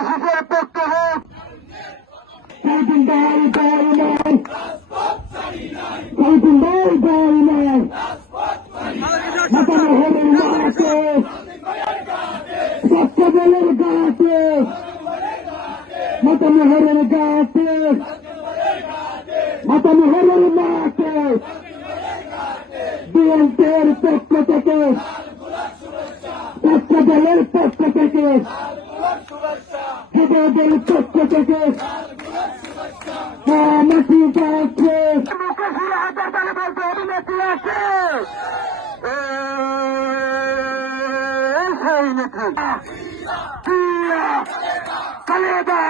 শিশুর পক্ষ হোক কয়দিন দাঁড়ি দাঁড়ি নাই কয়দিন দাঁড়ি দাঁড়ি নাই মাতা মোহরের মাকে সত্য দলের গাছে মাতা মোহরের গাছে মাতা মোহরের মাকে বিএনপির পক্ষ থেকে সত্য দলের পক্ষ থেকে যুবদের পক্ষ থেকে মাটি যাচ্ছে হাজার তালে বলতে অভিনেত্রী আছে সেই নেত্রী খালেদা